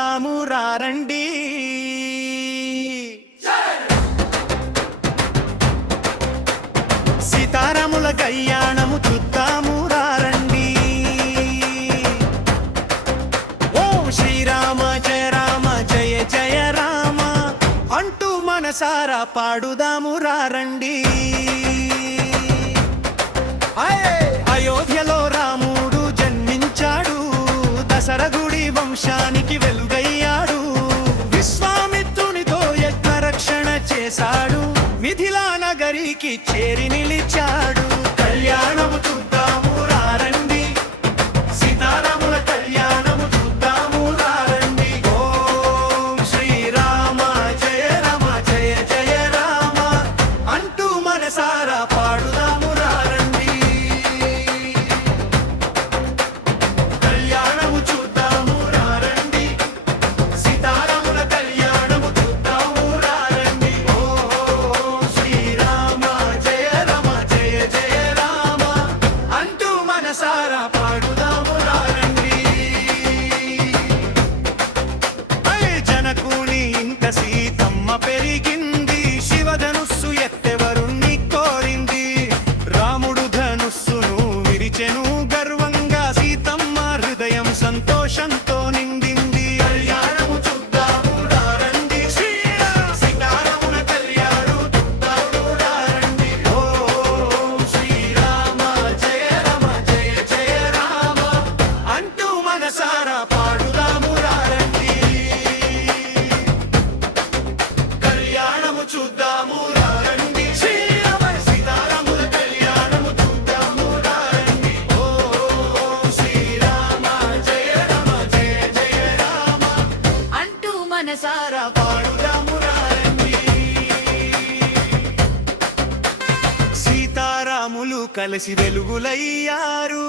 పాడుదాము రండి. సీతారాముల కళ్యాణము చూద్దాము రండి. ఓం శ్రీరామ జయ రామ జయ జయ రామ అంటూ మనసారా పాడుదాము రండి. అయోధ్యలో రాముడు జన్మించాడు, దశరథుడి వంశానికి వెలుగయ్యాడు. విశ్వామిత్రునితో యజ్ఞ రక్షణ చేశాడు, మిథిలా నగరికి చేరి నిలిచాడు. కళ్యాణము చూద్దాము రండి, సీతారాముల కళ్యాణము చూద్దాము రండి. ఓం శ్రీరామ జయ రామ జయ జయ రామ అంటూ మనసారా పాడుదాము రండి. కళ్యాణము చూద్దాము రండి, సీతారాముల కళ్యాణము చూద్దాము రండి. ఓం శ్రీరామ జయ రామ జయ జయ రామ అంటూ మనసారా పాడుదాము రండి. జనకుని ఇంట సీతమ్మ పెరిగింది, శివధనుస్సు ఎత్తెవరుణ్ణి కోరింది. రాముడు ధనుస్సును విరిచెను గర్వంగా, సీతమ్మ హృదయం సంతోషంతో నిండింది. కళ్యాణము చూద్దాము రండి, సీతారాముల కళ్యాణము చూద్దాము రండి. ఓం శ్రీరామ జయ రామ జయ జయ రామ అంటూ మనసారా పాడుదాము రండి. కళ్యాణము చూద్దాము రండి, సీతారాముల కళ్యాణము చూద్దాము రండి. ఓం శ్రీరామ జయ రామ జయ జయ రామ అంటూ మనసారా పాడుదాము రండి. సీతారాములు కలిసి వెలుగులయ్యారు,